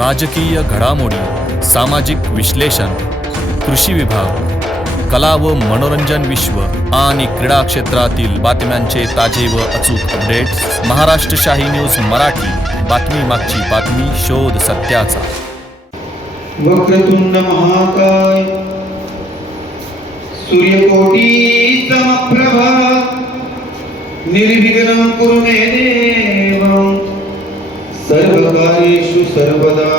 राजकीय घडामोडी, सामाजिक विश्लेषण, कृषी विभाग, कला व मनोरंजन विश्व आणि क्रीडा क्षेत्रातील बातम्यांचे ताजे व अचूक अपडेट्स. महाराष्ट्र शाही न्यूज मराठी, बातमी मागची बातमी, शोध सत्याचा. वक्रतुंड महाकाय सूर्यकोटी समप्रभा निर्विघ्नं कुरु मे देव सर्वकार्येषु सर्वदा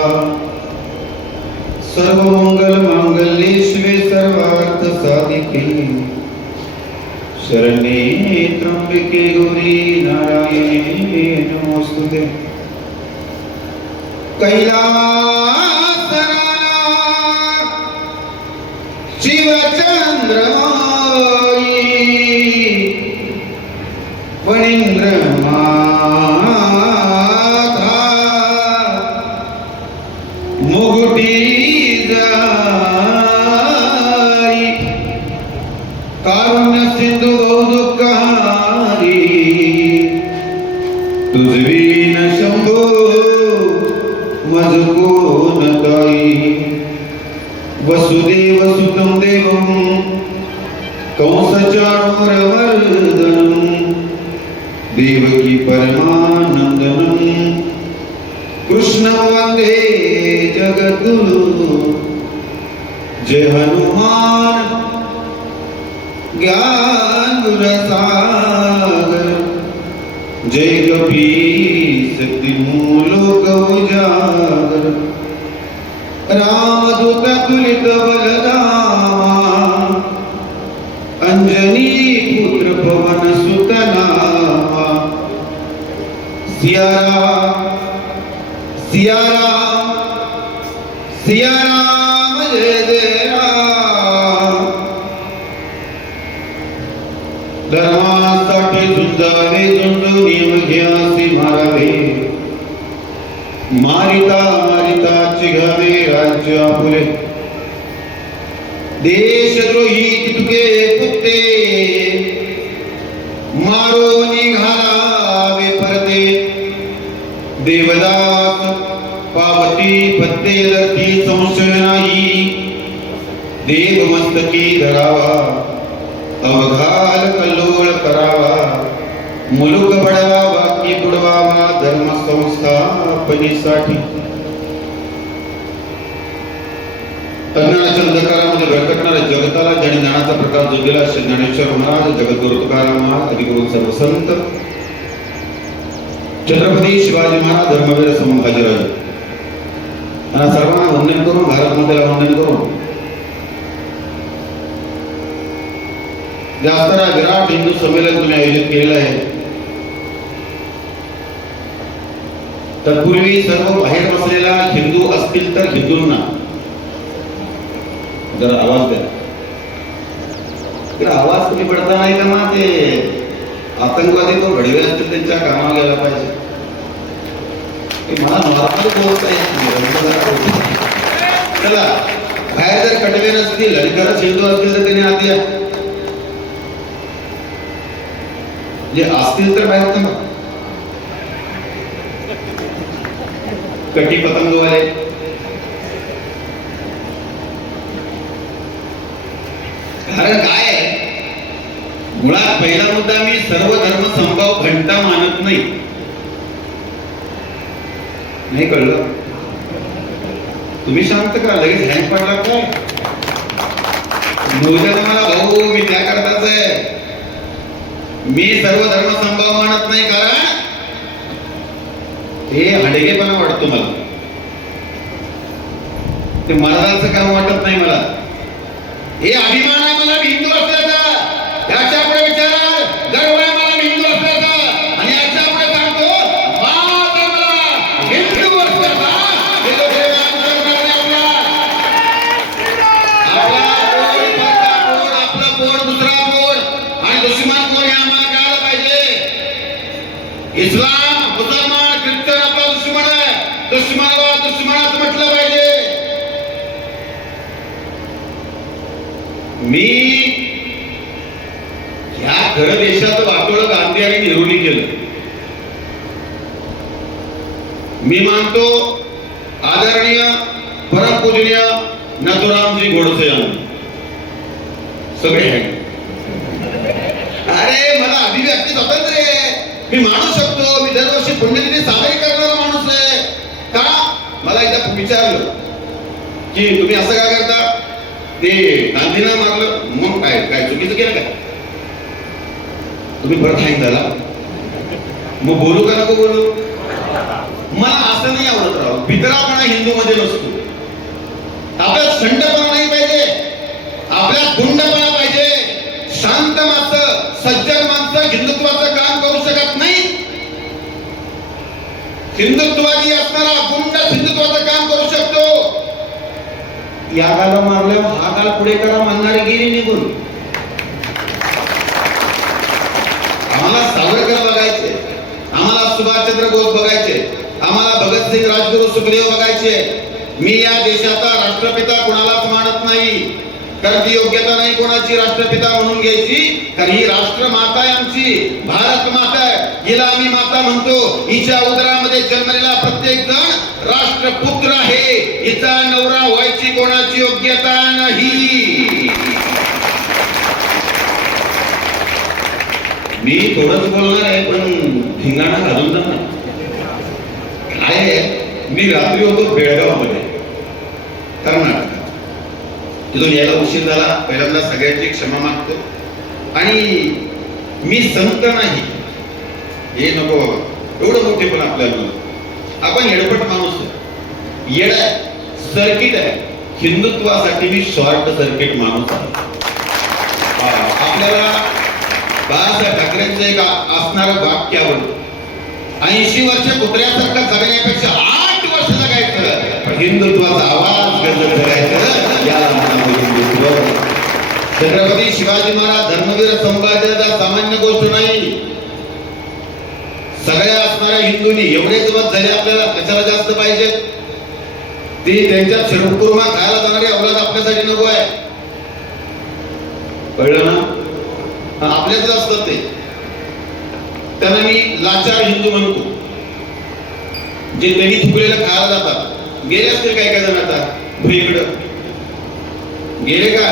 सर्वमंगल मांगल्ये शिवे सर्वार्थ साधिके शरण्ये त्र्यंबके गौरी नारायणे नमोस्तुते. शिवचंद्रमाई फणींद्रमाधा मुगुटी जाई कारुण्य सिंधू बहुदुःखहारी तुझवीन शंभो मज कोण काही. वसुदेव सुतं देवं कंसचाणूरमर्दनं देवकी परमानंदनं कृष्णं वंदे जगद्गुरु. जय हनुमान ज्ञान गुणसागर जय कपीस तिन्मूलोक उजागर. रामदूत तुलित बलधामा अंजनी पुत्र पवन सुत नामा. सिया राम सिया राम जय जय राम. धर्मासाठी झुंजावे झुंजू नियम घ्यासी मारावे मारिता मारिता चिघावे राज्य आपुले. देशद्रोही तुके पुत्ते मारो निघावे परते. देवदास पावती पत्ते लती संशय नाही. देव मस्तकी धरावा अवघाल कल्लोळ करावा. मुलुक बळावा की बुडवावा धर्म संस्थापनेसाठी. अज्ञानाच्या अंधकारामध्ये भरकटणाऱ्या जगताला ज्याने ज्ञानाचा प्रकाश जोडलेला श्री ज्ञानेश्वर महाराज, जगद्गुरु तुकाराम महाराज, अधिगुरु सर्व संत, छत्रपती शिवाजी महाराज, धर्मवीर संभाजीराजे यांना सर्वांना वंदन करून, भारत मातेला वंदन करून, जास्तारा विराट हिंदू संमेलन तुम्ही आयोजित केलेलं आहे. तत्पूर्वी सर्व बाहेर बसलेला हिंदू असतील तर हिंदूंना जरा आवाज द्या. आवाज कमी पडता नाही का मग ते आतंकवादी तो घडवे असतील त्यांच्या कामाला गेला पाहिजे. मला नॉर्मल बोलता येत नाही. चला बाहेर जर कटवे नसतील आणि खरंच हिंदू असतील तर त्यांनी आत या. जे असतील तर बाहेर थांबा. कटी पतंगवाले कारण काय आहे, मुळात पहिला मुद्दा, मी सर्व धर्म समभाव घंटा मानत नाही. नाही कळलं? तुम्ही शांत करा, लगेच हँग पडला काय? मला भाऊ मी त्या करताच आहे. मी सर्व धर्म समभाव मानत नाही कारण हे हडगेपणा वाटतो मला. ते महाराजांचं काम वाटत नाही मला. हे अभिमान आहे मला हिंदू असल्याचा. याच्या पुढे विचारा गर्व आहे मला हिंदू असल्याचा. आणि याच्या पुढे सांगतो माझा मला हिंदू असल्याचा. हे लोक आपला पोट दुसरा पोट आणि दुश्मन कोण हे आम्हाला कळायला पाहिजे. इस्लाम मुसलमान ख्रिश्चन आपला दुश्मन आहे. दुश्मनाला दुश्मनात म्हटलं पाहिजे. मी या खरं देशात वाटोळं गांधी आणि नेहरूंनी केलं. मी मानतो आदरणीय परमपूजनीय नथुरामजी गोडसे यांनी सगळे आहेत. अरे मला अभिव्यक्ती स्वातंत्र्य आहे, मी मानू शकतो, मी दरवर्षी पुण्यतिथी साजरी करणारा माणूस आहे. का मला एकदा विचारलं की तुम्ही असं काय करता, ते गांधींना मारलं मग काय काय चुकीचं केलं काय, तुम्ही परत हँग झाला मग बोलू का नको बोलू. मला असं नाही आवडत राव, भितरापणा हिंदू मध्ये नसतो. आपल्यात संडपणा नाही पाहिजे, आपल्यात गुंडपणा पाहिजे. शांत माणसं सज्जन माणसं हिंदुत्वाचं काम करू शकत नाही. हिंदुत्वादी असणारा गुंड हिंदुत्वाचं काम करू शकतो. या गाला मारल्यावर हा गाल पुढे करा म्हणणारे गेली निघून. आम्हाला सावरकर बघायचे, आम्हाला सुभाषचंद्र बोस बघायचे, आम्हाला भगतसिंग राजगुरू सुखदेव बघायचे. मी या देशाचा राष्ट्रपिता कोणालाच मानत नाही, कारण ती योग्यता नाही कोणाची राष्ट्रपिता म्हणून घ्यायची. कारण ही राष्ट्रमाता आहे आमची, भारत माता आहे, हिला आम्ही माता म्हणतो. हिच्या उदरामध्ये जन्मलेला प्रत्येक जण राष्ट्रपुत्र आहे. हिचा नवरा व्हायची कोणाची योग्यता नाही. मी थोडंच बोलणार आहे पण धिंगाणा घालून जाणार. काय आहे, मी रात्री होतो बेळगाव मध्ये कर्नाटक, तिथून यायला उशीर झाला. पहिल्यांदा सगळ्यांची क्षमा मागतो. आणि मी संत नाही हे नको बाबा, एवढं मोठे पण आपल्याला, आपण येडपट माणूस आहे, येड आहे, सर्किट आहे. हिंदुत्वासाठी मी शॉर्ट सर्किट माणूस आहे. आपल्याला बाळासाहेब ठाकरेंचं एक असणारं वाक्य आवडतं, 80 वर्ष कुत्र्यासारखं जगण्यापेक्षा 8 वर्ष जगायचं, हिंदुत्वाचा आवाज गजर करायचं, याला म्हणतात हिंदुत्व. छत्रपती शिवाजी महाराज धर्मवीर संभाजीचा सामान्य गोष्ट नाही. सगळ्या असणाऱ्या हिंदूंनी एवढेच वध झाले, आपल्याला कशाला जास्त पाहिजेत. ते त्यांच्या शिरकुर्मा खायला जाणारी अवलाद आपल्यासाठी नको आहे, कळलं ना. आपल्याच असतात ते, त्यांना मी लाचार हिंदू म्हणतो. जे त्यांनी थुकलेलं खायला जातात, गेले असतील काही काय जण आता भुईकडं गेले का,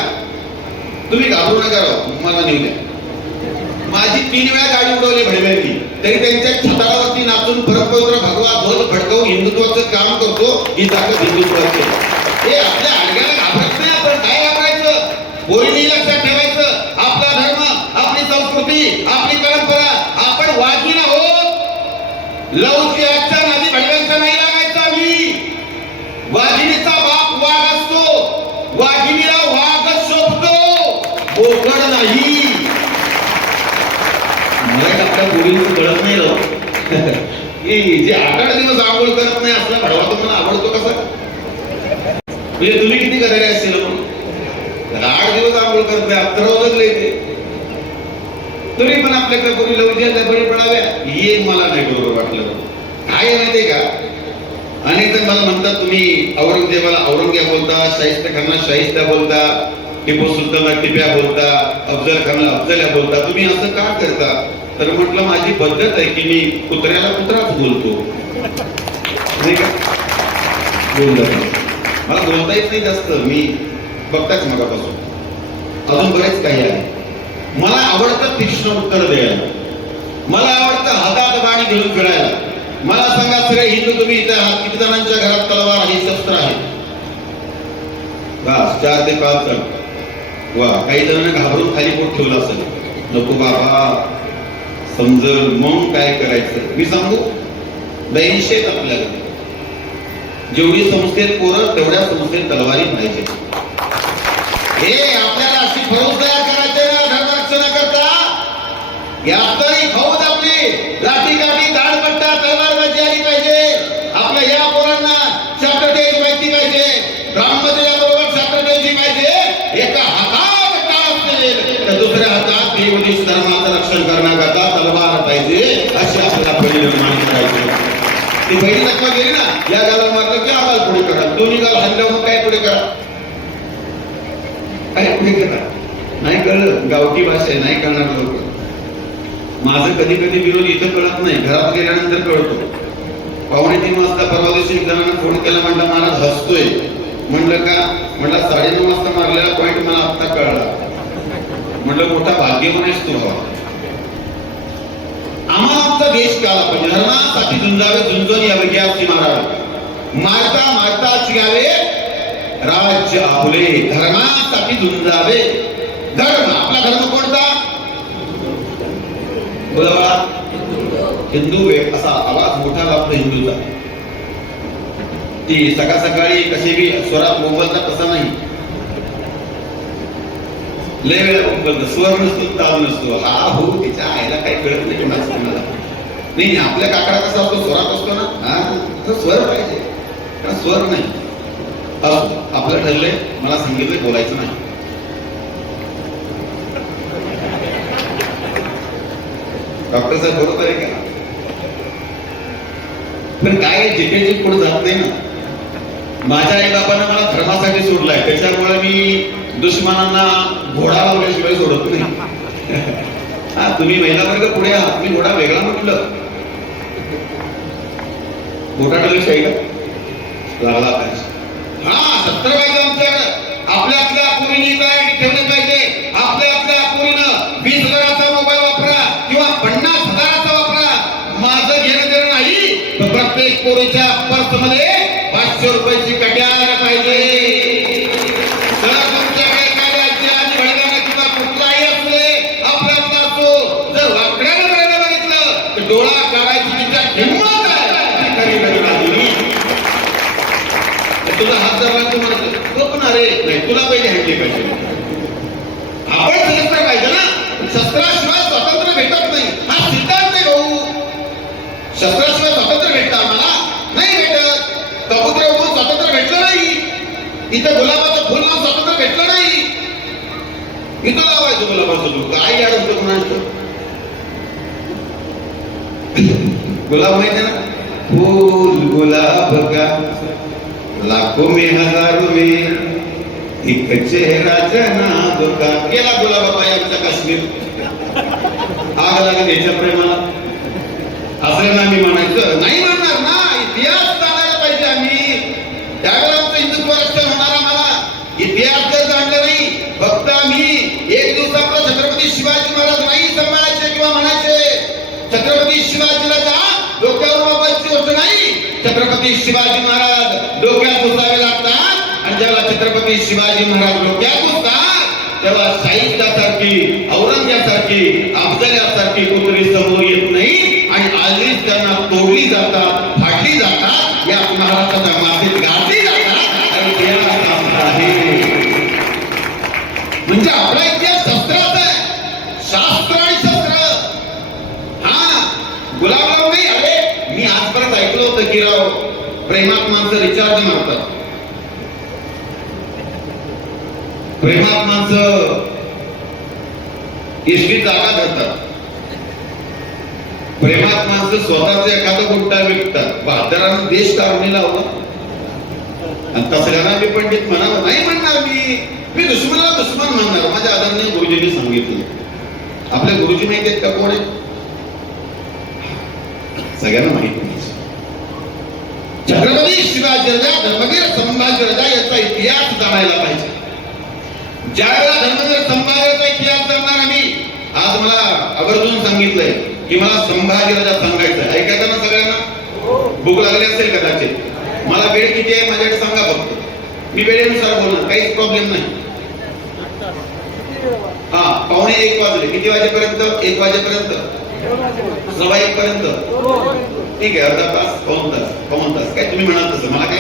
तुम्ही घाबरू नका राव, मला नेऊ द्या. माझी 3 वेळा गाडी उडवली भडव्यांनी, तरी त्यांच्या छताडावरती नाचून परमपवित्र भगवा ध्वज फडकवून हिंदुत्वाचं काम करतो. ही ताकद हिंदुत्वाची. हे आपल्या अडग्याला घाबरत नाही. आपण काय घाबरायचं, पोरींनी लक्षात ठेवायचं, आपला धर्म, आपली संस्कृती, आपली परंपरा. आपण वाघीण आहोत, लवची आजच्या नादी भडव्यांचा नाही लागायचा. मी वाघिणीचा बाप वाघ असतो, वाघिणीला वाघ शोभतो, बोकड नाही. मला आपल्या पोरींचं कळत नाही राव की जे 8 दिवस आंघोळ करत नाही असला भडवा तुम्हाला आवडतो कसा. म्हणजे तुम्ही किती गदारे असेल म्हणून 8 दिवस आंघोळ करत नाही, अत्तरावं येते. तुम्ही पण आपल्याकडे कोणी लवचिक बळी पडाव्या, हे मला नाही बरोबर वाटलं. काय माहितीये का, अनेक जण मला म्हणतात तुम्ही औरंगजेबाला औरंग्या बोलता, शाहिस्ता खानला शाहिस्ता बोलता, टिपू सुलतानला टिप्या बोलता, अफजल खानला अफजल्या बोलता, तुम्ही असं का करता. तर म्हटलं माझी पद्धत आहे की मी कुत्र्याला कुत्राच बोलतो, नाही का. मला बोलता येत नाही जास्त, मी बघताच मगापासून. अजून बरेच काही आहे. मला आवडतं तीक्ष्ण उत्तर द्यायला, मला आवडतं हातात बाणी घेऊन फिरायला. मला सांगा सगळे हिंदू तुम्ही इथे आहात, किती जणांच्या घरात तलवार आहे, शस्त्र आहे. बस 4 ते 5 जण. वा, काही जणांना घाबरून खाली पोट ठेवलं असेल, नको बाबा समजल मग काय करायचं. मी सांगू, 82 आपल्याला जेवढी संस्थेत पोरं तेवढ्या संस्थेत तलवारी पाहिजे. हे आपल्याला अशी फौज तयार करायचे ना, धर्मरक्षण करता. यातही फौज आपली लाठी काठी दाढपट्टा तलवारबाजी आली पाहिजे. आपल्या या पोरांना शास्त्रज्ञाची माहिती पाहिजे, ब्राह्मणाबरोबर शास्त्रज्ञाची पाहिजे. एका हातात टाळ असेल तर दुसऱ्या हातात देवदेश धर्माचं रक्षण करण्याकरता तलवार पाहिजे. अशी आपल्याला पहिली निर्माण करायची. ती पहिली तत्व गेली ना, या गाला मारलं की आम्हाला पुढे करा, दोन्ही गाल हल्ल्यावर मग काय पुढे करा, काय पुढे करा. नाही कळलं, गावठी भाषा आहे, नाही कळणार लोक. माझं कधी कधी विरोध इथं कळत नाही, घरात गेल्यानंतर कळतो. 3:15 वाजता परवा दिवशी एक जणांना फोन केला, म्हणलं महाराज हसतोय. म्हणलं का? म्हणलं 9:30 वाजता मारलेला पॉईंट मला आता कळला. म्हणलं मोठा भाग्यवान आहेस तू बाबा. आम्हाला आमचा देश काला पाहिजे, धर्मासाठी झुंजावे, झुंजून यावे अशी मारावे, मारता मारता चिगावे राज्य आपुले, धर्मासाठी झुंजावे. धर्म आपला धर्म कोणता? बोला बाळा. हिंदू वेळ असा आवाज मोठा लागतो हिंदूचा. ती सकाळ सकाळी कशी बी स्वरात मोबाईलचा तसा नाही, लय वेळा बोलतो, स्वर नसतो, ताल नसतो. हा हो तिच्या आईला काही कळत नाही कोणाला. नाही आपल्या काकडा कसा असतो, स्वरात असतो ना, हा तर स्वर पाहिजे, कारण स्वर नाही. आपलं ठरलंय, मला सांगितलंय बोलायचं नाही. डॉक्टर साहेब बरोबर आहे का? पण काय जिथे पुढे जात नाही ना. माझ्या आई बाबांना मला धर्मासाठी सोडलाय, त्याच्यामुळे मी दुश्मनांना घोडा लावल्याशिवाय सोडत नाही. हा तुम्ही महिला वर्ग पुढे आहात, मी घोडा वेगळा म्हटलं. घोडा ठरल्याशिवाय का लागला पाहिजे. हा सत्र पाहिजे आमच्याकडे. आपल्या आपल्या पोरीने काय ठेवले पाहिजे. आपल्या आपल्या पोरीनं 20,000चा मोबाईल वापरा किंवा 50,000चा वापरा, माझं घेणं देणं नाही. प्रत्येक पोरीच्या पर्स मध्ये 500 रुपयाची कट्या आल्या पाहिजे. जर तुमच्याकडे काय राज्य आणि भडकाने तुला कुठलाही असले, आपला आपला असो, जर वाकड्यानं करायला बघितलं तर डोळा काढायची तिच्या हिंमत आहे. तुला हात धरला तू म्हणत तो पण अरे नाही, तुला पहिले हटली पाहिजे. आपण सशस्त्र पाहिजे ना. शस्त्राशिवाय स्वातंत्र्य भेटत नाही, हा सिद्धांत आहे भाऊ. शस्त्राशिवाय स्वातंत्र्य भेटतं आम्हाला नाही भेटत. कबुतरे उडून स्वातंत्र्य भेटलं नाही. इथं गुलाबाचं फुल लावून स्वातंत्र्य भेटलं नाही. इथं लावायचं गुलाबाचं फुल, काय अडवतो म्हणायचं. गुलाब माहिती ना, फूल गुलाब का लाखों में हजारों में एक चेहरा जनाब का. गेला गुलाबाबाई आमचा काश्मीर, आग लागत याच्या प्रेमाला. असं ना मी म्हणायचं नाही, म्हणणार ना. इतिहास जाणायला पाहिजे आम्ही. त्यावेळेला आमचं हिंदुत्व रक्षण होणार. आम्हाला इतिहास जर जाणलं नाही, फक्त आम्ही एक दिवस आपला छत्रपती शिवाजी महाराज नाही सांभाळायचे किंवा म्हणायचे छत्रपती शिवाजीला जा, डोक्यावर बाबाची गोष्ट नाही. छत्रपती शिवाजी महाराज डोक्यात घुसावे लागतात, आणि जेव्हा छत्रपती शिवाजी महाराज डोक्यात घुसतात तेव्हा शाहिस्तासारखी, औरंगजेबासारखी, अफजलासारखी कुत्री समोर येत नाही, आणि आजच त्यांना तोडली जातात, फाडली जातात, या महाराष्ट्राच्या मातीत गाडली जातात. आणि देवाचा आमचा आहे. म्हणजे आपला इतिहास शस्त्राचा आहे, शास्त्र आणि शस्त्र. हा गुलाबराव नाही. अरे मी आजपर्यंत ऐकलं होतं की राव प्रेमात माणसं रिचार्ज मारतात, प्रेमात माणसं एसटी जागा धरतात, प्रेमात माणसं स्वतःचा एखादा गुट्टा विकतात. बहादरांना देश काढून लावला. आणि तसल्याला मी पंडित म्हणावं नाही म्हणणार. मी दुश्मनाला दुश्मन म्हणणार. माझ्या आदरणीय गुरुजींनी सांगितलं. आपल्या गुरुजी माहिती आहेत का कोण आहे? सगळ्यांना माहिती नाही. छत्रपती शिवाजी राजा, धर्मवीर संभाजी राजा याचा इतिहास जाणायला पाहिजे. ज्या वेळेला धर्मवीर संभाजीचा इतिहास जाणणार आम्ही, आज मला आवर्जून सांगितलंय की मला संभाजी राजा सांगायचं. ऐकायचं ना सगळ्यांना? भूक लागली असेल कदाचित. मला वेळ किती आहे माझ्याकडे सांगा फक्त, मी वेळेनुसार बोलणार, काहीच प्रॉब्लेम नाही. हा 1:15 वाजले. किती वाजेपर्यंत? 1 वाजेपर्यंत, 1:15 पर्यंत. ठीक आहे, अर्धा तास, पाऊण तास काय तुम्ही म्हणाल तसं. मला काय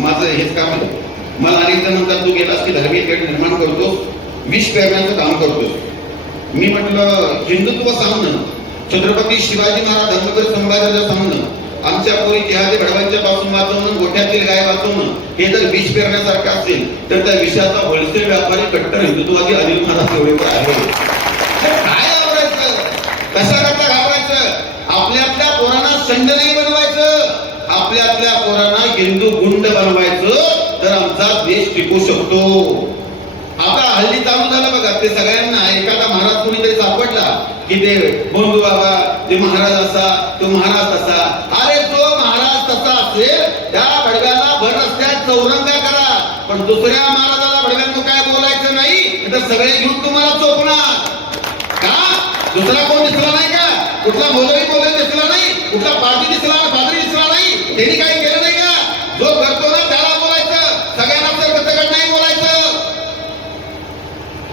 माझं हेच काम आहे. मला अनेक जण म्हणतात तू गेलास की धार्मिक गट निर्माण करतो, विष पेरण्याचं काम करतो. मी म्हटलं हिंदुत्व सांगणं, छत्रपती शिवाजी महाराज, धर्मवीर संभाजीराजा सांगणं, आमच्या पोरी जिहादी घडवायच्या पासून वाचवणं, गोठ्यातील गाय वाचवणं, हे जर विष पेरण्यासारखं असेल तर त्या विषयाचा होलसेल व्यापारी कट्टर हिंदुत्वादी अनिल महाराज एवढे आहे. काय आवडायचं, कशा करता घाबरायचं? आपल्या पोरांना संड नाही बनवायचं, आपल्या पोरांना हिंदू गुंड बनवायचं, तर आमचा देश टिकू शकतो. आता हल्ली चालू झालं बघा, ते सगळ्यांना एखादा महाराज कोणीतरी सापडला की ते बंधू बाबा, ते महाराज असा, तो महाराज असा. अरे तो पण दुसऱ्या महाराजाला भडव्यांनो काय बोलायचं नाही, तर सगळे घेऊन तुम्हाला चोपणार. का दुसरा कोण दिसला नाही का? कुठला मौलवी दिसला नाही, कुठला पादरी दिसला नाही. त्यांनी काही केलं नाही का? जो करतो ना त्याला बोलायचं, सगळ्यांना तर गतगट नाही बोलायचं.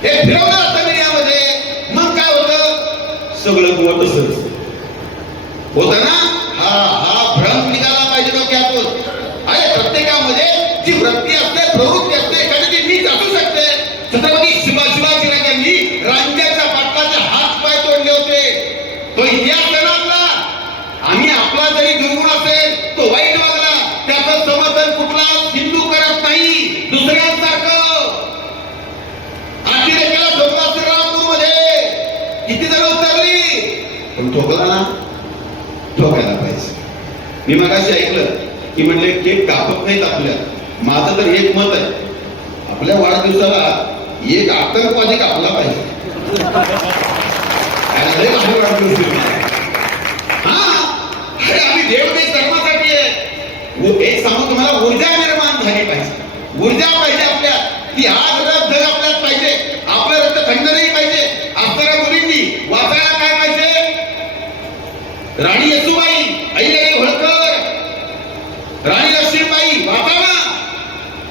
हे फिरवलं असतं मीडियामध्ये, मग काय होतं? सगळं होत होत ना. हा भ्रम निघाला पाहिजे डोक्यातून. अरे प्रत्येकामध्ये जी वृत्ती असते, प्रवृत्ती असते, एखादी नीच असू शकते. छत्रपती शिवाजीराजांनी राज्याच्या पाटलाचे हात पाय तोडले होते. तो इतिहास आहे ना आपला. आम्ही आपला जरी दुर्गुण असेल, तो वाईट वागला, त्याचं समर्थन कुठला हिंदू करत नाही. दुसऱ्यांसारखं अतिरेकाला ठोकला श्रीरामपूरमध्ये, किती जण उतरली, पण ठोकला ना. ठोकायला पाहिजे. मी मगाशी ऐकलं की म्हणले केक कापत नाहीत आपल्या. माझं तर एक मत आहे, आपल्या वाढदिवसाला एक आतंकवादी कापला पाहिजे. अरे आम्ही देवदेश धर्मासाठी आहे. एक सांगू तुम्हाला, ऊर्जा निर्माण झाली पाहिजे. ऊर्जा पाहिजे आपल्या, की आज रक्त आपल्यात पाहिजे, आपलं रक्त थंड नाही पाहिजे. आपल्या मुलींनी वाचायला काय पाहिजे? राणी येसूबाई, अहिल्यादेवी होळकर, राणी लक्ष्मीबाई, वाचा ना.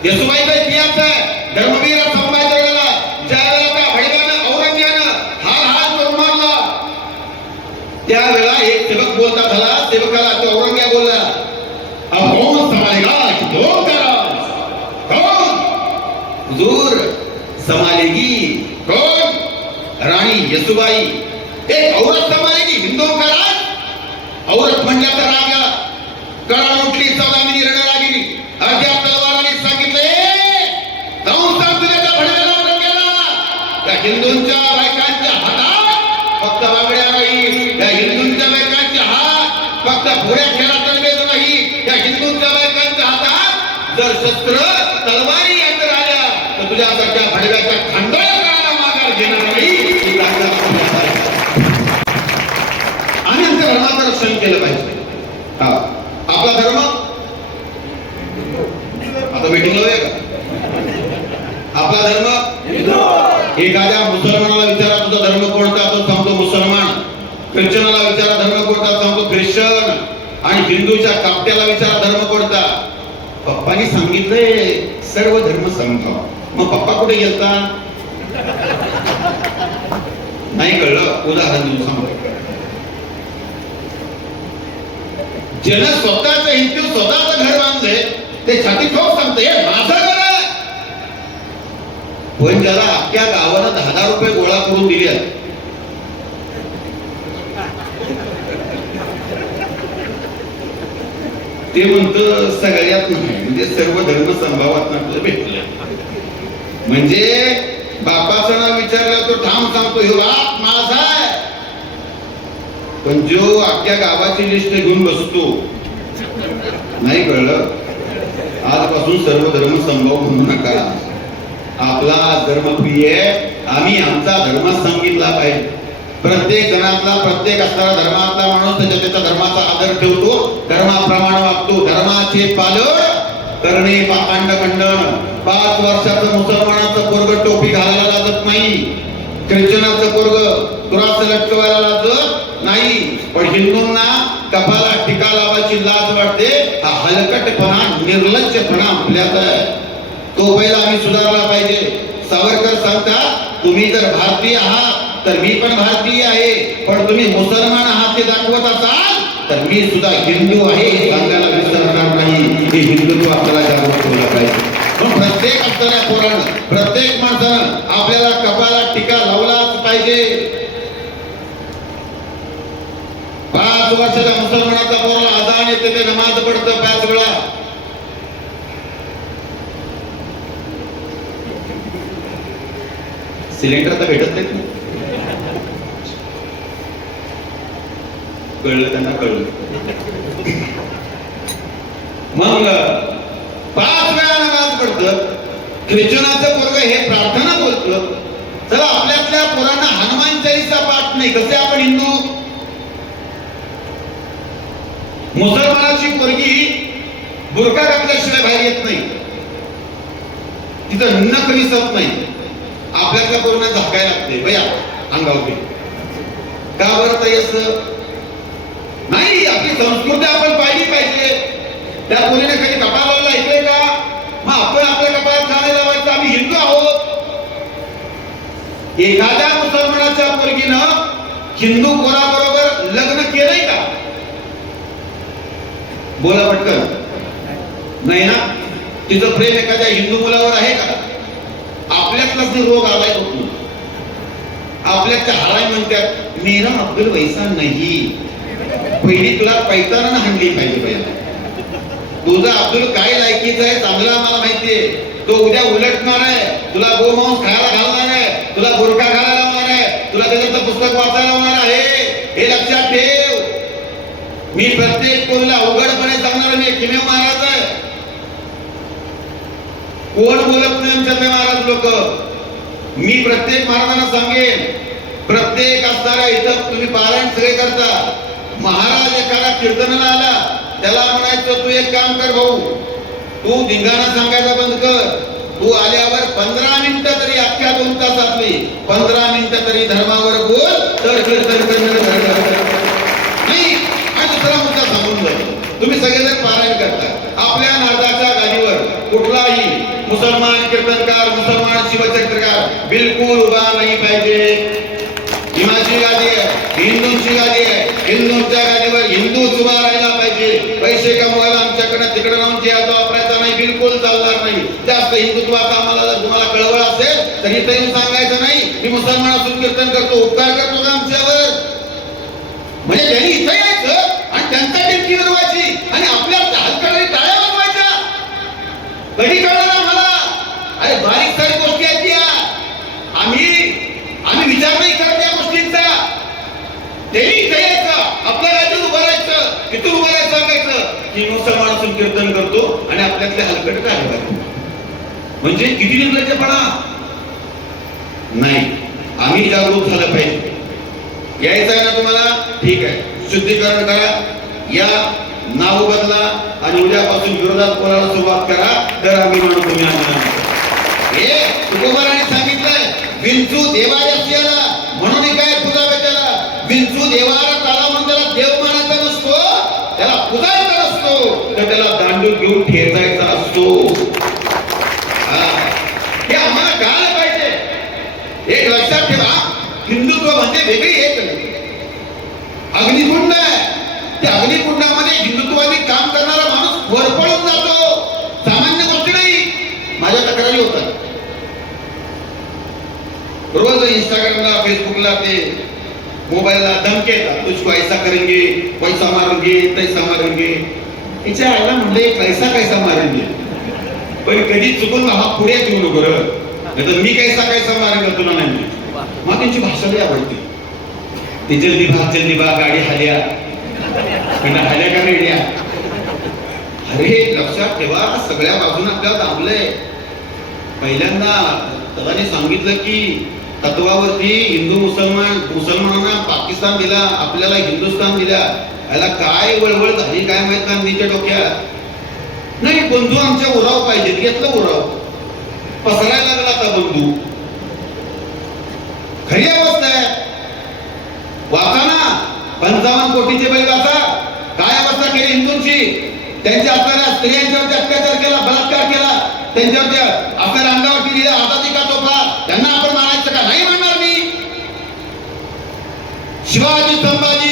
येसूबाईचा इतिहास आहे. धर्मवीर संभाजीराजाला ज्या वेळेला त्या भडव्यानं औरंग्यानं हाल करून मारला, त्यावेळेला एक सेवक बोलता झाला. सेवकाला तो औरंग्या बोलला, कौन संभालेगा कि लोग करा? कौन हुजूर संभालेगी? कौन? राणी येसूबाई. एक औरत संभालेगी हिंदुओं का राज. औरत म्हणल्याचा राजा कळा उठली, 14 मिनिट रणरागिणी. अर्ध्या तलवाराने सांगितले, जाऊन सांग तुझ्या त्या भडव्याला औरंग्याला, त्या हिंदूंच्या बायकांच्या हातात फक्त बांगड्या नाही, त्या हिंदूंच्या बायकांच्या हात फक्त भोऱ्या खेळात रंगेत नाही. त्या हिंदूंच्या बायकांच्या हातात जर शस्त्र तलवारी यंत्र आल्या, तर तुझ्यासारख्या भडव्याच्या खांडोळ करायला माघार घेणार नाही. धर्माचं रक्षण केलं पाहिजे. आपला धर्म आता मीटिंगला आहे का? आपला धर्म. एखाद्या मुसलमानाला विचारा तुझा धर्म कोणता, तो सांगतो मुसलमान. ख्रिश्चनाला विचारा धर्म कोणता, सांगतो ख्रिश्चन. आणि हिंदूच्या कापट्याला विचारा धर्म कोणता. पप्पानी सांगितलंय सर्व धर्म समभाव. मग पप्पा कुठे गेलता? नाही कळलं. उदाहरण देऊन सांगतो. ज्यानं स्वतःचं हिंदू स्वतःचं घर बांधले, ते छाती ठोक सांगते हे माझं घर आहे. पण ज्याला अख्ख्या गावाला 10,000 रुपये गोळा करून दिले, ते म्हणतं सगळ्यात नाही, म्हणजे सर्व धर्म संभावात आपल्याला भेटले. म्हणजे बापाचं नाव विचारलं तो ठाम सांगतो हे बाप माझा आहे. पण जो अख्ख्या गावाची लिस्ट घेऊन बसतो, नाही कळलं. आजपासून सर्व धर्म संभाव म्हणू नका. आपला धर्म प्रिय, आम्ही आमचा धर्म सांगितला पाहिजे. प्रत्येक जणातला, प्रत्येक असणारा धर्मातला माणूस त्याच्या धर्माचा आदर ठेवतो, धर्माप्रमाणे वागतो. धर्माचे पालन करणे पाखंड खंडन. 5 वर्षाचं मुसलमानाचं पोरग टोपी घालायला लागत नाही, ख्रिश्चनाचं पोरग तुरास लटकवायला लागत नाही. पण हिंदूंना कपाला टिका लावायची लाज वाटते. हा हलकटपणा, निर्लज्जपणा आपल्यात आहे. तो पहिला आम्ही सुधारला पाहिजे. सावरकर सांगतात तुम्ही जर भारतीय आहात तर मी पण भारतीय आहे, पण तुम्ही मुसलमान आहात ते दाखवत असाल तर मी सुद्धा हिंदू आहे हे सांगायला विसरणार नाही. हे हिंदुत्व आपल्याला जागृत केलं पाहिजे. पण प्रत्येक असणाऱ्या पोरानं, प्रत्येक माणसानं आपल्याला कपाला टिका लावलाच पाहिजे. 5 वर्षाच्या मुसलमानाचा पोराला अजान येते, ते नमाज पडतं 5 वेळा. सिलेंडर तर भेटत नाहीत ना. कळलं त्यांना, कळलं. मग 5 वेळा नमाज पडतं. ख्रिश्चनाचं पोरग हे प्रार्थना बोलतं. चला आपल्यातल्या पोरांना हनुमान चालीसा पाठ नाही, कसे आपण हिंदू. मुसलमानाची पोरगी बुरका घातल्याशिवाय बाहेर येत नाही. तिचं नख विसरत नाही. आपल्याला पूर्ण झाकायला लागते बया अंगावरती. का बरं ताई असं नाही? आपली संस्कृती आपण पाहिली पाहिजे. त्या मुलीने कधी कपाळाला ऐकले का? मग आपण आपल्या कपाळात खाणे लावायचं. आम्ही हिंदू आहोत. एखाद्या मुसलमानाच्या मुलगीनं हिंदू कोणाबरोबर लग्न केलंय का? बोला पटकन. नाही ना. तिचं प्रेम एखाद्या हिंदू मुलावर आहे का? आपल्यातलाच रोग आलाय बघू. आपल्याच्या हाडाय म्हणतात मेरा अब्दुल वैसा नाही. पहिली तुला पैताना हाणली पाहिजे. पहिला तुझा अब्दुल काय लायकीचा आहे चांगला मला माहितीये. तो उद्या उलटणार आहे. तुला गोमांस खायला घालणार आहे. तुला बुरखा घालायला लावणार आहे. तुला त्याचं पुस्तक वाचायला लावणार आहे. हे लक्षात ठेव. मी प्रत्येक कोणला उघडपणे सांगणार. मी किमेव महाराज आहे. कोण बोलत नाही आमच्यातले महाराज लोक. मी प्रत्येक महाराजांना सांगेन. प्रत्येक असणाऱ्या इथं तुम्ही पारायण सगळे करता. महाराज एखादा कीर्तनाला आला त्याला म्हणायचं तू एक काम कर भाऊ, तू धिंगाणा सांगायचा बंद कर. तू आल्यावर 15 मिनिटं तरी अख्ख्या 2 तासातली 15 मिनिटं तरी धर्मावर बोल तर कीर्तन करणं नाही. आणि दुसरा मुद्दा सांगून जाईल. तुम्ही सगळेजण पारायण करता. आपल्या नादाच्या गाडीवर कुठलाही मुसलमान कीर्तनकार मुसलमान शिवचरित्रकार बिलकुल उभा नाही पाहिजे. हिमाची गादी आहे, हिंदूंची गादी आहे. हिंदूंच्या गादीवर हिंदूच उभा राहायला पाहिजे. पैसे कमवायला आमच्याकडे तिकडे राहून जिहाद वापरायचा नाही. बिलकुल चालणार नाही. जास्त हिंदुत्वाचा आम्हाला जर तुम्हाला कळवळ असेल तर इथे येऊन सांगायचं नाही मी मुसलमान असून कीर्तन करतो. उपकार करतो का आमच्यावर? म्हणजे त्यांनी इथे यायचं आणि त्यांचा टिमकी बनवायची आणि आपल्या हातकडे टाळ्या बनवायच्या. कधी कळणार आम्हाला? अरे बारीक सारी गोष्टी आहेत या. आम्ही विचार नाही करत या गोष्टींचा. त्यांनी इथे यायचं, आपल्या राज्यात उभं राहायचं, तिथून उभं राहायचं, सांगायचं की मुसलमान असून कीर्तन करतो आणि आपल्यातले हलकट काय म्हणजे किती निर्लज्जपणा. नाही, आम्ही जागरूक झालं पाहिजे. यायचं आहे ना तुम्हाला? ठीक आहे, शुद्धीकरण करा, या नाव बदला आणि उद्यापासून विरोधात बोलायला सुरुवात करा. तर आम्ही म्हणून तुम्ही हे तुकोबाराने सांगितलंय विंचू देवाला म्हणून काय पूजा त्याला. विंचू देवाला काला म्हणून त्याला देव मानायचा नसतो, त्याला पुजायचा नसतो, तर त्याला दांडू घेऊन ठेचायचा असतो. हे आम्हाला कळायला पाहिजे. एक लक्षात ठेवा, हिंदुत्व म्हणजे वेगळी एक अग्निकुंड आहे. त्या अग्निकुंडामध्ये हिंदुत्वादी काम करणारा माणूस वरपळून जातो. सामान्य गोष्टी नाही. माझ्या तक्रारी होतात रोज. इंस्टाग्रामला फेसबुकला ते मोबाईलला धमके येतात, तुझको ऐसा करेंगे, पैसा मारेंगे, पैसा मारेंगे. तिच्या आईला म्हणले पैसा कैसा मारेंगे, पण कधी चुकून हा पुढे येऊ नको रे, नाहीतर मी कैसा मारेंगे तुला नाही. मग त्यांची भाषा लई आवडते. ते जल्दी भाग गाडी हाल्या हाल्या का रेड्या. अरे लक्षात ठेवा, सगळ्या बाजूने आपल्याला दाबलंय. पहिल्यांदा त्याने सांगितलं की तत्वावरती हिंदू मुसलमानांना पाकिस्तान दिला, आपल्याला हिंदुस्थान दिला. याला काय वळवळ झाली काय माहित गांधीच्या डोक्यात. नाही, बंधू आमच्या उराव पाहिजे, घेतलं उराव, पसरायला लागला आता बंधू. खरी अवस्था आहे. वाचा ना 55 कोटीचे बैल वाचा. काय अवस्था केली हिंदूंची. त्यांच्या असणाऱ्या स्त्रियांच्यावरती अत्याचार केला, बलात्कार केला, त्यांच्यावरती आपल्या अंगावरती दिला आजादी का तोफा. त्यांना आपण मारायचं का? नाही म्हणणार मी. शिवाजी संभाजी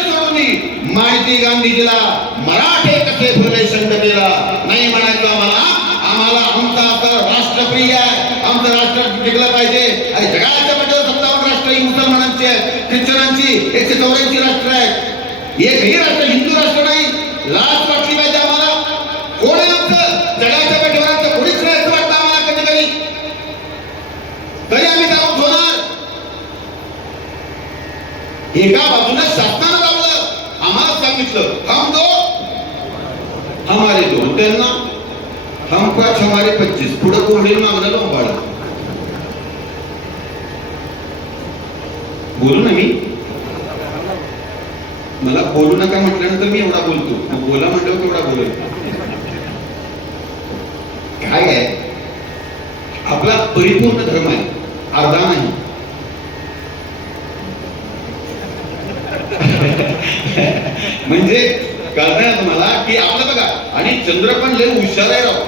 सोडून माहिती गांधीजीला मराठे कसे फुले संततीला नाही म्हणायचं. आम्हाला आमचा राष्ट्रप्रिय आहे, आमचं राष्ट्र टिकलं पाहिजे. अरे जगाच्या पाठीवर 57 राष्ट्र ही मुसलमानांची आहेत, ख्रिश्चनांची 184 राष्ट्र आहेत. एकही राष्ट्र हिंदू राष्ट्र नाही. लाच वाटली पाहिजे आम्हाला. कोण आहे आमचं जगाच्या पाठीवर? आमचं कोणीच नाही असं वाटतं आम्हाला कधी कधी. तरी आम्ही जाऊन होणार. एका बाजूला शासनानं लावलं, आम्हाला सांगितलं हम दो हमारे दो, त्यांना हम 5 हमारे 25. पुढे कोणी मागणं लोंबाळा. बोलू ना मी. मला बोलू नका म्हटल्यानंतर मी एवढा बोलतो. बोला म्हटल्यावर तेवढा बोलेल. परिपूर्ण धर्म आहे, अर्धा नाही. म्हणजे कळणार तुम्हाला की आपलं बघा. आणि चंद्र पण लय हुशार आहे राव.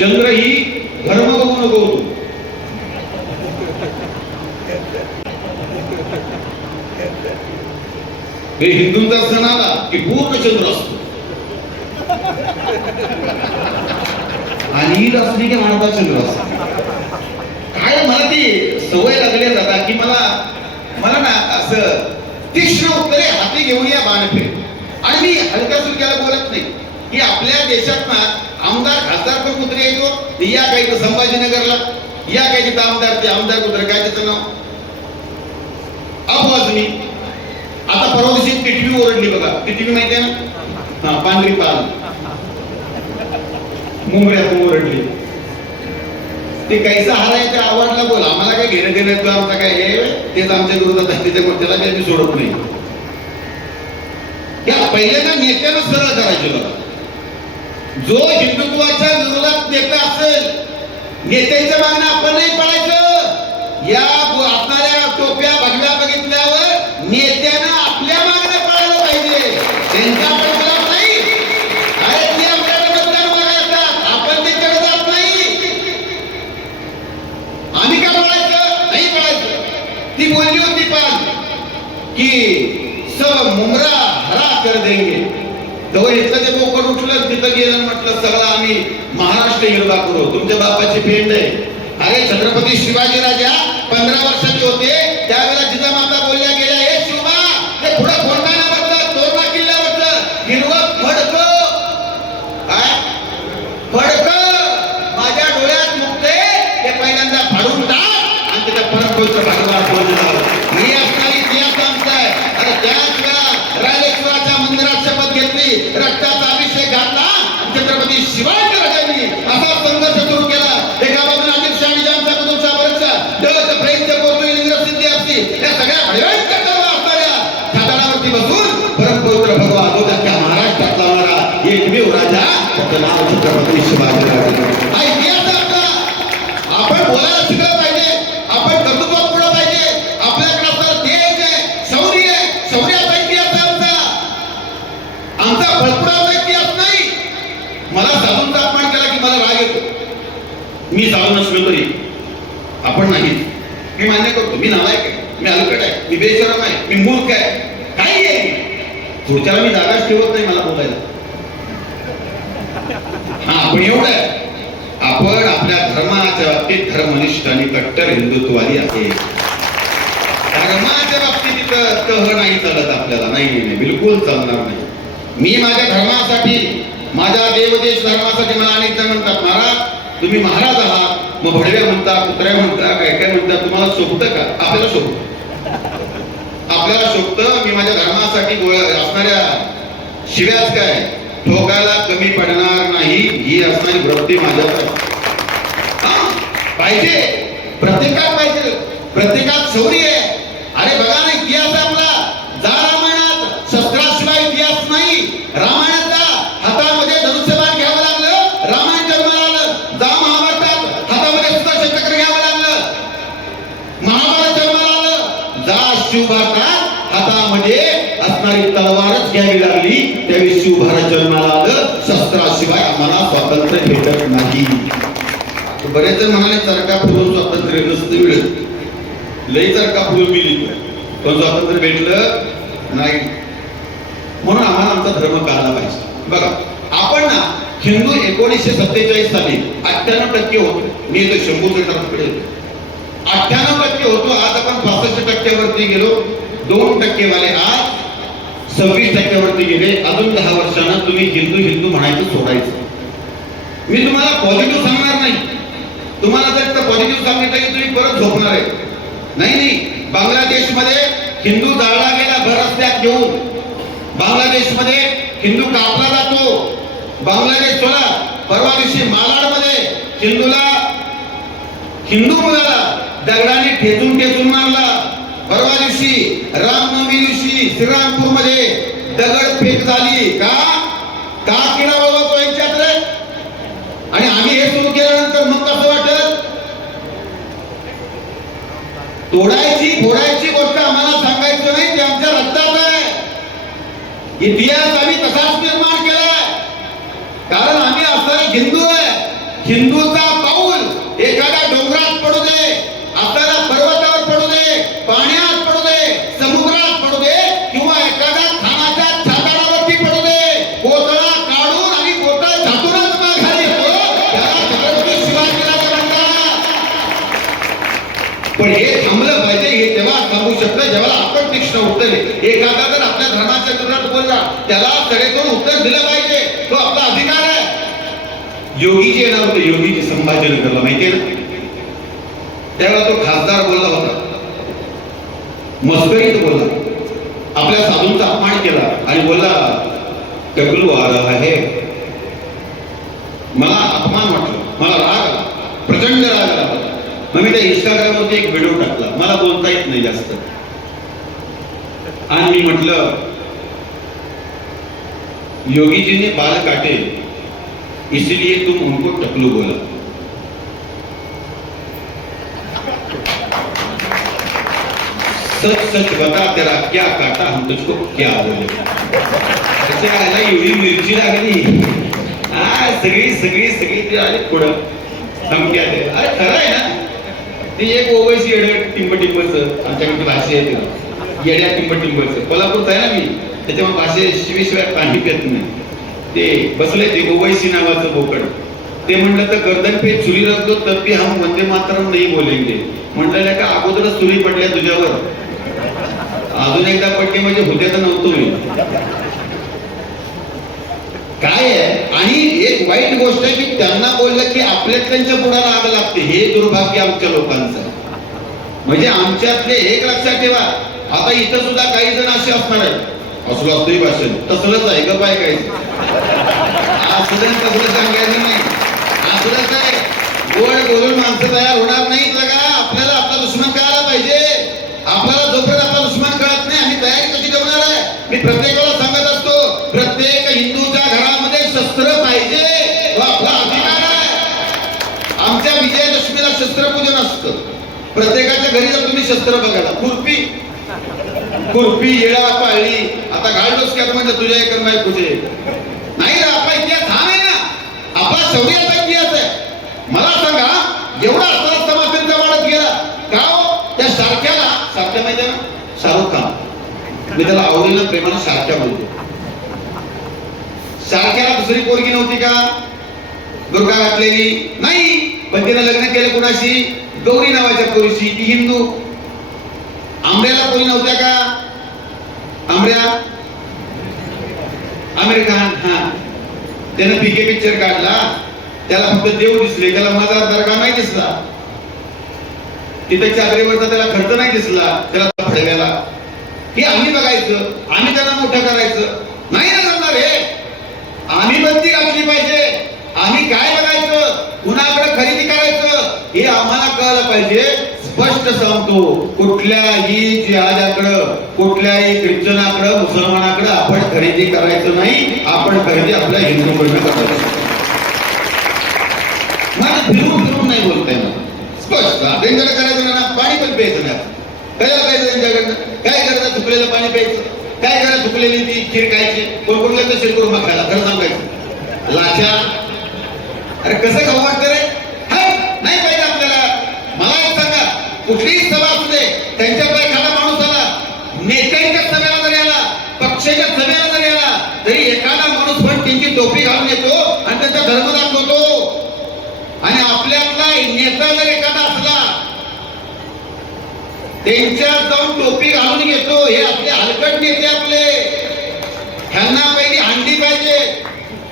चंद्र ही धर्म बघू नको होतो. हे हिंदूंचा सण आला की पूर्ण चंद्र असतो. आणि ईद असली की माझा चंद्र असतो. काय मला ती सवय लागली जाता की मला ना असं तीक्ष्ण उत्तरे हाती घेऊन या बाणफेर. आणि मी हलक्या सुलक्याला बोलत नाही की आपल्या देशात ना आमदार खासदार पण कुत्रे येतो. या काही तर संभाजीनगरला, या काही तिथं आमदार, ते आमदार कुत्रे काय त्याचं नाव अबवाजनी. आता परवा दिवशी टिटवी ओरडली बघा. टिटवी माहिती आहे ना, हा पांढरी पाल मुंबऱ्यातून ओरडली. ते कैसा हाराय ते आवडला बोल. आम्हाला काय घेणं देणं तू आमचा काय हे तेच आमच्या विरोधात आहे. त्याच्या त्याला काही मी सोडत नाही. या पहिल्यांदा नेत्यानं सरळ करायचे बघा. जो हिंदुत्वाच्या विरोधात नेता असेल, नेत्याच्या मागणं आपण नाही पडायचं. या असणाऱ्या टोप्या बघल्या बघितल्यावर नेत्यानं आपल्या मागणं पडायला पाहिजे. त्यांचा प्रॉब्लेम नाही. अरे ते आपल्याला मतदान मागायचं, आपण त्याच्याकडे जात नाही. आम्ही का पडायचं? नाही पडायचं. ती बोलली होती पण की सब मुमरा हरा कर देंगे. तेव्हा इथलं ते बोकड उठलं, तिथं गेलं, म्हटलं सगळं आम्ही महाराष्ट्र हिरवा करू. तुमच्या बापाची भेंड आहे. अरे छत्रपती शिवाजी राजा 15 वर्षाचे होते त्यावेळेला जिजामाता बोलल्या गेल्या, हे शिवबा ते पुढे कोंढाण्यावरचं तोरणा किल्ल्यावरचं हिरवं फडकं, काय फडकं माझ्या डोळ्यात मुकते ते पहिल्यांदा फाडून टाक आणि त्याच्या परत पवित्र भागवत बोलणार. मी असणारी इतिहास सांगताय. अरे त्याच वेळा रायरेश्वराच्या मंदिरात शपथ घेतली, रक्ताचा अभिषेक घातला. छत्रपती शिवाजी राजांनी असा संघर्ष सुरू केला. एका बाजूला आदिलशाह निजामचा कुतुबशाह बरचा डच फ्रेंच पोर्तुगीज इंग्रज सिद्धी असती या सगळ्या भयंकर असणाऱ्या खादाडावरती बसून परमपवित्र भगवा जो त्या महाराष्ट्रातला होणारा एकमेव राजा त्याचं नाव छत्रपती शिवाजी राजा. हा इतिहास आपला. आपण बोलायला शिकलं पाहिजे. आपण कर्तृत्व पुढं पाहिजे. आपल्याकडे असणारं तेज आहे, शौर्य आहे. शौर्याचा इतिहास आहे आमचा भरपुराचा इतिहास नाही. मला साधूंचा अपमान केला की मला राग येतो. मी साधू नसलो तरी आपण नाही. मी मान्य करतो मी नालायक आहे, मी अलकट आहे, मी बेशरम आहे, मी मूर्ख आहे, काही आहे. पुढच्याला मी जागाच ठेवत नाही मला बोलायला. हा आपण एवढं आहे, आपण आपल्या धर्माच्या बाबतीत धर्मनिष्ठ आणि कट्टर हिंदुत्ववादी आहे. धर्माच्या बाबतीत इथं कह नाही चालत आपल्याला. नाही, बिलकुल चालणार नाही. मी माझ्या धर्मासाठी, माझ्या देवदेश धर्मासाठी मला अनेक जण म्हणतात, महाराज तुम्ही महाराज आहात, मग भडव्या म्हणता, कुत्र्या म्हणता, काय काय म्हणता. तुम्हाला शोभतं का? आपल्याला शोभतं. आपल्याला शोभतं. मी माझ्या धर्मासाठी असणाऱ्या शिव्याच काय ठोकायला कमी पडणार नाही ही असणारी वृत्ती माझ्यात पाहिजे. प्रत्येकात पाहिजे. प्रत्येकात शौर्य आहे. अरे बघा ना इतिहास आपला. जा रामायणात शस्त्राशिवाय इतिहास नाही. रामायणाचा हातामध्ये धनुष्यबाण घ्यावं लागलं, रामायण जन्माला आलं. जा महाभारतात हातामध्ये सुद्धा चक्र घ्यावं लागलं, महाभारत जन्माला आलं. जा शिवभारतात हातामध्ये असणारी तलवारच घ्यावी लागली. त्यावेळी शिवभारत जन्माला आलं. शस्त्राशिवाय आम्हाला स्वातंत्र्य भेटत नाही. बरेच जण म्हणाले चरका फुलून स्वातंत्र्य नसतं मिळत. लई चरका फुलून गेली पण स्वातंत्र्य भेटलं नाही. म्हणून आम्हाला आमचा धर्म कळला पाहिजे. बघा आपण ना हिंदू 1947 साली 98% होतो. मी येतो 100% 98% होतो. आज आपण 65% वरती गेलो. 2% वाले आज 26% वरती गेले. अजून 10 वर्षांना तुम्ही हिंदू हिंदू म्हणायचं सोडायचं. मी तुम्हाला पॉझिटिव्ह सांगणार नाही. तुम्हाला जर पॉझिटिव्ह सांगितलं की तुम्ही परत झोपणार आहे. नाही. बांगलादेशमध्ये हिंदू जाळला गेला भर रस्त्यात घेऊन. बांगलादेशमध्ये हिंदू कापला जातो. बांगलादेश सोडा, परवा दिवशी मालाडमध्ये हिंदू मुलाला दगडाने ठेचून मारला. परवा दिवशी रामनवमी दिवशी श्रीरामपूरमध्ये दगडफेक झाली. का किडा बाबा तो यांच्यात रे. आणि आम्ही हे सुरू केल्यानंतर मग कसं वाटत तोडायची फोडायची गोष्ट आम्हाला सांगायचं नाही, ते आमच्या रक्तात आहे. इतिहास आम्ही तसाच निर्माण केलाय, कारण आम्ही असणारे हिंदू आहे. हिंदूचा पाऊल एखाद्या डोंगरात पडू दे, आपल्याला पर्वतावर पडू दे, पाण्यात पडू दे, समुद्रात पडू दे, किंवा एखाद्या खानाच्या छाताडावरती पडू दे, कोतळा काढून आणि कोतळ छातूनच माघारी येतो. त्याला छत्रपती शिवाजीराजे म्हणतात. पण हे थांबलं पाहिजे, हे तेव्हा थांबू शकतं जेव्हा आपण तीक्ष्ण उत्तर एखादा जर आपल्या धर्माच्या विरोधात बोलला, त्याला सडेतोड उत्तर दिलं पाहिजे. तो आपला अधिकार आहे. योगीजी येणार होते, योगीजी संभाजीनगरला, माहितीये ना? त्यावेळेला तो खासदार बोलला होता, मस्करीत बोलला, आपल्या साधूंचा अपमान केला आणि बोलला कबील आ रहा है. मला अपमान वाटला, मला राग आला, प्रचंड राग आला. मग मी त्या इंस्टाग्रामवरती एक व्हिडिओ टाकला. मला बोलता येत नाही जास्त, आणि मी म्हटलं, योगी जी ने बाल काटे इसलिए तुम उनको टकलू बोला. सच सच बता तेरा क्या काटा, हम तुझको क्या बोले. त्याच्या आयला एवढी मिरची लागली. सगळी सगळी सगळी ती आली पुढं धमक्या दे. अरे खरं आहे ना, ती एक ओवैसी येड्या टिंबटिंबच आमच्याकडे भाषा आहे, येड्या टिंबटिंबच कोल्हापूरचा आहे ना मी, त्याच्यामुळे भाषेशिवाय पाणी पित नाही. ते बसले ते ओवैसी नावाचं बोकड, ते म्हणलं तर गर्दन पे चुरी रख दो तब भी हम वंदे मातरम नाही बोलेंगे. म्हटलं का अगोदरच चुरी पडल्या तुझ्यावर, अजून एकदा पडली म्हणजे होते तर नव्हतो मी. काय आहे, आणि एक वाईट गोष्ट आहे की त्यांना बोललं की आपल्यातल्यांच्या पुढाला आग लागते. हे दुर्भाग्य आमच्या लोकांचं आहे. म्हणजे आमच्यातले एक लक्षात ठेवा, आता इथं सुद्धा काही जण असे असणार आहेत, असलं असतंही भाषण तसलंच आहे ग पाय काय असलं तसलं सांगायचं नाही. असलंच आहे, गोड बोलून माणसं तयार होणार नाहीत. का आपल्याला आपला दुश्मन कळायला पाहिजे. आपल्याला जोपर्यंत आपला दुश्मन कळत नाही, आम्ही तयारी कशी ठेवणार आहे. मी प्रत्येकाला सांगत असतो, प्रत्येक हिंदूच्या घरामध्ये शस्त्र पाहिजे, तो आपला अधिकार आहे. आमच्या विजयादशमीला शस्त्रपूजन असतं. प्रत्येकाच्या घरी जर तुम्ही शस्त्र बघायला, खुरपी येळा पाळली, आता घाल डोसक्यात म्हणजे तुझ्या एक माय तुझे नाही रे. आपला इतिहास हा नाही ना, आपला शौर्याचा इतिहास आहे. मला सांगा, एवढा असताना समाजचा वाढत गेला का हो? त्या सारख्याला, सारख्या माहिती आहे ना, शाहरुख खान, मी त्याला आवडीला प्रेमाला सारख्या बोलतो. सारख्याला दुसरी पोरगी नव्हती का, दुर्गा घातलेली नाही, पण तिने लग्न केलं कुणाशी, गौरी नावाच्या पोरीशी, ती हिंदू. आंब्याला कोणी नव्हत्या का, आंब्या आमिर खान, हा, त्यानं पीके पिक्चर काढला, त्याला फक्त देव दिसले, त्याला मजार दर्गा नाही दिसला, तिथे चादरीवरचा त्याला खर्च नाही दिसला, त्याला फडव्याला. हे आम्ही बघायचं, आम्ही त्यांना मोठं करायचं नाही ना जमणार. हे आम्ही बंदी घातली पाहिजे. आम्ही काय बघायचं, कुणाकडे खरेदी करायचं हे आम्हाला कळलं पाहिजे. स्पष्ट सांगतो, कुठल्याही जिहादाकडं, कुठल्याही ख्रिश्चनाकडं, मुसलमानाकडं आपण खरेदी करायचं नाही. आपण खरेदी आपल्या हिंदूकडनं करायचं. मला फिरून फिरून नाही बोलता येणार. स्पष्ट त्यांच्याकडे करायचं ना, पाणी पण प्यायचं नाही. काय पाहिजे त्यांच्याकडनं, काय करायचं, चुकलेलं पाणी प्यायचं, काय करायचं, चुकलेली ती खीर खायची, कोणकोणल्या तर शिरकूर मग खायला. खरं सांगायचं लाचा, अरे कसं खाऊ वाटतं रे, नाही पाहिजे आपल्याला. मला एक सांगा, कुठलीही सभा असू दे, त्यांच्याकडे एखादा माणूस आला, नेत्यांच्या सभेला जरी आला, पक्षाच्या सभेला जरी आला, तरी एखादा माणूस पण त्यांची टोपी घालून येतो आणि त्यांचा धर्म दाखवतो. आणि आपल्यातला नेता जर एखादा असला, त्यांच्यात जाऊन टोपी घालून घेतो. हे आपले हलकट नेते आपले. ह्यांना पहिली हंडी पाहिजे,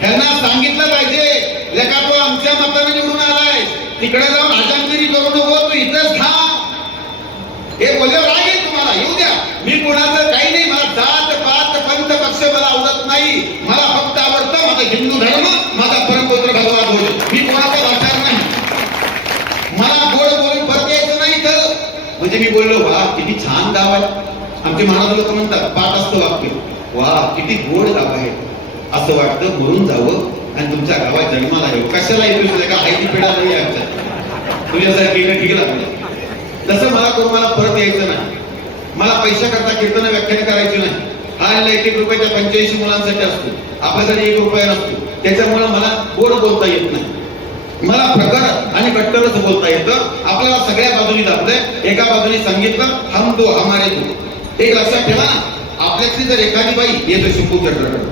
ह्यांना सांगितलं पाहिजे, लेका तो आमच्या मताने निवडून आलाय, तिकडे जाऊन हजामगिरी करू नको, तू इथंच थांब. हे बोलल्यावर राग येईल तुम्हाला, येऊ द्या. मी कोणाचं काही नाही, मला जात पात पंथ पक्ष मला आवडत नाही. मला फक्त आवडतं माझा हिंदू धर्म, माझा परमपुत्र भगवान बोल. मी कोणाचा वाचार नाही. मला गोड बोलून परत यायचं नाही तर. म्हणजे मी बोललो, वा किती छान गाव आहे. आमचे महाराज लोक म्हणतात, पाठ असतं वाक्य, वा किती गोड गाव आहे. असं वाटतं मरून जावं आणि तुमच्या गावात जन्माला येऊ. कशाला येतो का, हायती पेढा नाही आमच्या तुझ्यासारखी ठीक लागली. तसं मला करून मला परत यायचं नाही. मला पैशाकरता कीर्तन व्याख्यान करायची नाही. हा 1 रुपये त्या 85 मुलांसाठी असतो, आपल्यासाठी 1 रुपया नसतो. त्याच्यामुळे मला गोड बोलता येत नाही. मला प्रखर आणि कट्टरच बोलता येतं. आपल्याला सगळ्या बाजूनी दाखवलंय. एका बाजूनी सांगितलं हम दो हमारे दो. एक लक्षात ठेवा ना, आपल्यातली जर एखादी बाई येतो शंभू चक्राकडे,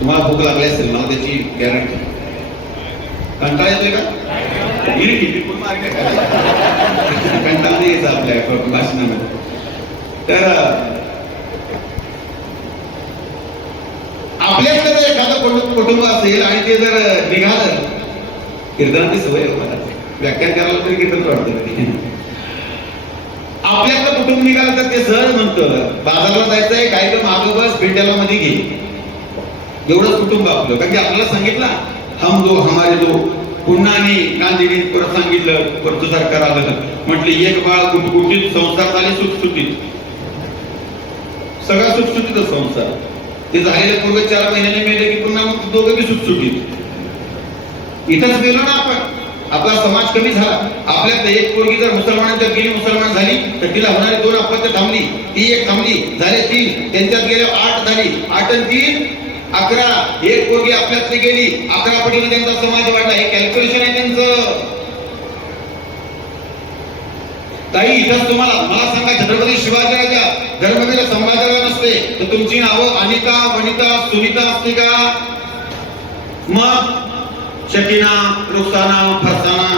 तुम्हाला भूक लागली असेल मला त्याची गॅरंटी. कंटाळा येतोय का? कंटाळा नाही यायचा आपल्या भाषणामध्ये. तर आपल्याकडे जर एखादं कुटुंब असेल आणि ते जर निघालं, कीर्तनाची सवय व्याख्यान करायला तरी कीर्तन वाटतं. आपल्याकडं कुटुंब निघालं तर ते सहज म्हणतं बाजारला जायचंय, काय तर मागं बस, भेटायला मध्ये घे. एवढंच कुटुंब आपलं. कारण की आपल्याला सांगितलं हम दो हमारे दो. पुन्हा आणि गांधींनी परत सांगितलं, परत सरकार आलं, म्हटले एक बाळ गुटगुटीत, संसार झाले सुटसुटीत. सगळा सुटसुटीतच संसार. ते झालेले पूर्व 4 महिन्याने मेले की पुन्हा मग दोघं बी सुटसुटीत. इथंच गेलो ना आपण. आपला समाज कमी झाला. आपल्यात एक पोरगी जर मुसलमानांच्या गेली, मुसलमान झाली तर तिला होणारी 2 अपत्य थांबली, ती 1 थांबली, झाले 3, त्यांच्यात गेल्या 8 झाली, 8 आणि 3 11. एक पोरगी आपल्यातली गेली, 11 पटीने त्यांचा समाज वाढला. हे कॅल्क्युलेशन आहे त्यांचं. ताई इथंच तुम्हाला मला सांगा, छत्रपती शिवाजीराजा धर्मवीर संभाजीराव नसते तर तुमची नावं अनिता, वनिता, सुनीता असते का? मग शकीना, रुखसाना, फरसाना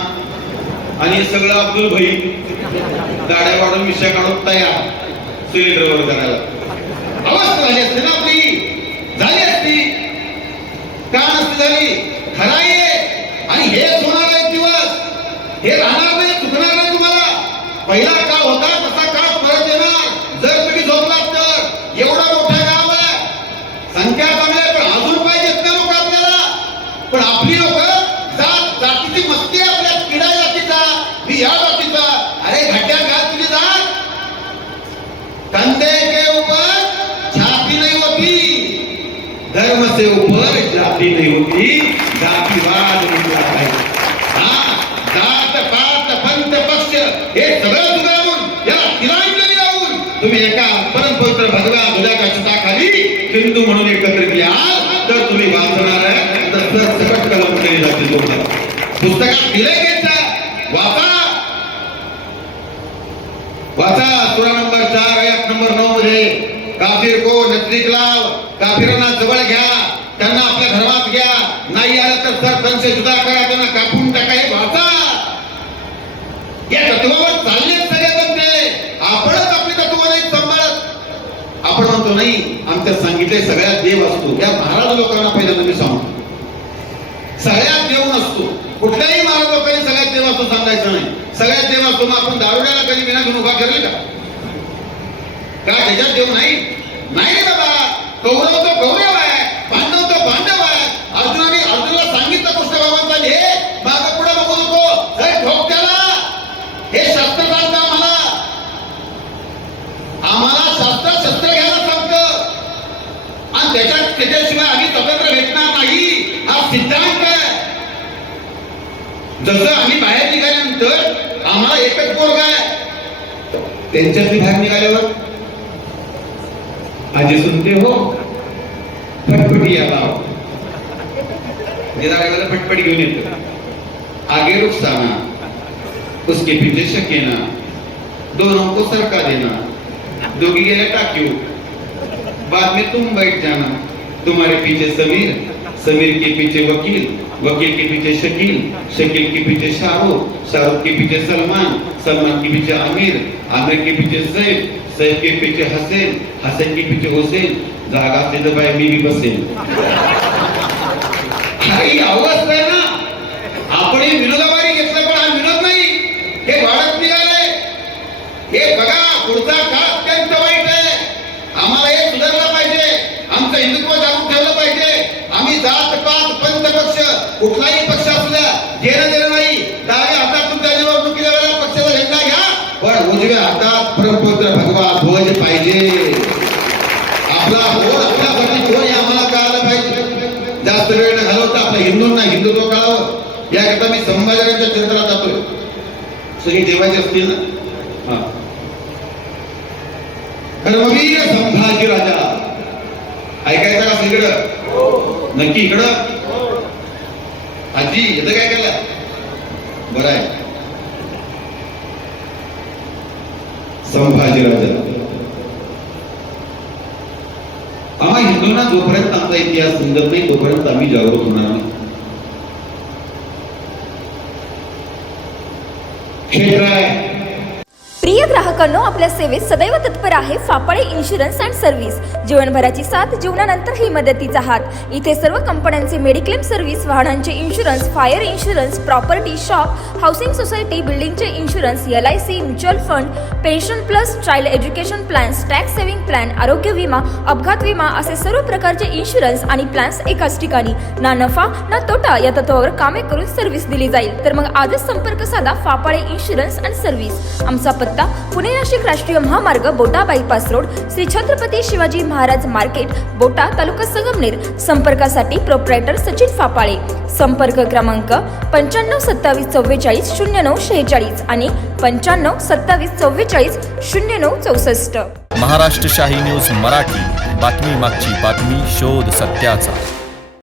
आणि सगळं अब्दुल भाई दाड्या वाढून मिशा काढून तयार सिलेंडरवर करायला. अवस्था झाली असते ना आपली, झाली असती का नसती झाली? खरं आहे. आणि हेच होणार आहे दिवस. हे राहणार नाही, चुकणार नाही तुम्हाला. पहिला काळ होता तसा काळ परत येणार जर तुम्ही झोपलात तर. एवढा मोठा गाव आहे, संख्या चांगली आहे, पण अजून पाहिजेत ना लोक आपल्याला. पण आपली लोक जातीची मस्ती आहे आपल्या, किडा जातीचा, मी या जातीचा. अरे घाट्या घाल तुझी जात. कंधे के ऊपर छापी नहीं होती, धर्म से ऊपर जाती नहीं होती. जातीवाद म्हटला पाहिजे. जात पात पंथ पक्ष हे सगळं जुगारून याला तिलांजली लावून तुम्ही एका परमपवित्र भगव्या ध्वजाच्या छताखाली हिंदू म्हणून एकत्रित याल तर तुम्ही वाचणार आहे. तर सकट कलम केली जाते. पुस्तकात दिलंय घ्यायचं, वाचा वाचा. सूरा नंबर 4 आयत नंबर 9 मध्ये काफिर को नजदीक लाव, काफिरांना जवळ घ्या, त्यांना आपल्या धर्मात घ्या, नाही आलं तर सरपंच जुदा करा, त्यांना कापून टाका. हे वाचा. या तत्वावर चालले सगळे बनते. आपणच आपली तत्व नाही सांभाळत. आपण म्हणतो नाही आमच्या सांगितले सगळ्यात देव असतो. या महाराज लोकांना पहिला तुम्ही सांगतो सगळ्यात देव नसतो. कुठल्याही महाराज लोकांनी सगळ्यात देव असतो सांगायचं नाही. सगळ्यात देव असतो. मग आपण दारुड्याला कधी विना घेऊन उभा करेल का? त्याच्यात देव नाही? नाही रे बाबा. कौरव तो कौरव आहे, पांडव तो पांडव आहे. अर्जुनाने अर्जुनला सांगितलं कृष्ण बाबांचा हे मागं पुढे बघू नको, ठोक त्याला. हे शास्त्र सांगतं आम्हाला शास्त्र शस्त्र घ्यायला सांगतं. आणि त्याच्याशिवाय आम्ही स्वतंत्र भेटणार नाही हा सिद्धांत आहे. जसं आम्ही बाहेर निघाल्यानंतर आम्हाला एकच पोरगा आहे, त्यांच्यातली बाहेर निघाल्यावर आजी सुनते हो फटफटी याला फटफट घेऊन येतो. आगे रुखसाना, उसके पीछे शकीना, दोनों को सरका देना, दोगी गेले टाक्यू, बाद में तुम बैठ जाना. तुम्हारे पीछे समीर, समीर के पीछे वकील, वकील के पीछे शकील, शकील के पीछे शाहरुख, शाहरुख के पीछे सलमान, सलमान के पीछे आमिर, आमिर के पीछे सैफ, सैफ के पीछे हसन, हसन के पीछे हुसैन. जागा से दबाई मी भी बसेल. काही अवस्था आहे ना. आपण विनोदावारी घेतलं पण हा विनोद नाही, हे वाढत निघालंय. हे बघा पुढचा काळ अत्यंत वाईट आहे. आम्हाला हे सुधारलं पाहिजे. आमचं हिंदुत्व जागून ठेवलं पाहिजे. आम्ही जात पात पंथ पक्ष कुठलाही पक्ष असला घेणं देणं नाही. डाव्या हातात तुमच्या निवडणुकीला वेळेला पक्षाचा झेंडा घ्या, पण उजव्या हातात परमपवित्र भगवा ध्वज पाहिजे. आपला होड आपल्यासाठी कोण हे आम्हाला कळालं पाहिजे. जास्त वेळ न घालवता आपल्या हिंदूंना हिंदुत्व कळावं याकरता मी संभाजीराजांच्या चरित्रात जातोय. सगळे जेवायचे असतील ना. हा. कर्मवीर संभाजी राजा ऐकायचा का सगळं? नक्की इकडं आजी येतं काय केलं? बरं आहे. संभाजी राजा आम्हा हिंदूंना जोपर्यंत आमचा इतिहास समजत नाही तोपर्यंत आम्ही जागृत होणार नाही. क्षेत्र आहे. प्रिय ग्राहकांनो, आपल्या सेवेत सदैव तत्पर आहे फापाळे इन्शुरन्स अँड सर्व्हिस. जीवनभराची साथ, जीवनानंतरही मदतीचा हात. इथे सर्व कंपन्यांचे मेडिक्लेम सर्व्हिस, वाहनांचे insurance, fire insurance, property, shop, housing society, बिल्डिंगचे insurance, LIC, mutual fund, pension plus, child education plans, tax saving plan, आरोग्य विमा, अपघात विमा असे सर्व प्रकारचे इन्शुरन्स आणि प्लॅन्स एकाच ठिकाणी. ना नफा ना तोटा या तत्वावर कामे करून सर्व्हिस दिली जाईल. तर मग आजच संपर्क साधा फापाळे इन्शुरन्स अँड सर्व्हिस. आमचा पत्ता पुणे नाशिक राष्ट्रीय महामार्ग, बोटा bypass road, Shri Chhatrapati Shivaji Maharaj market, बोटा, तालुका संगमनेर. संपर्कासाठी प्रोप्रायटर सचिन फापाळे. संपर्क क्रमांक 95 27 44 09 46 आणि 95 27 44 09 64. महाराष्ट्र शाही न्यूज मराठी, बातमी मागची बातमी, शोध सत्याचा.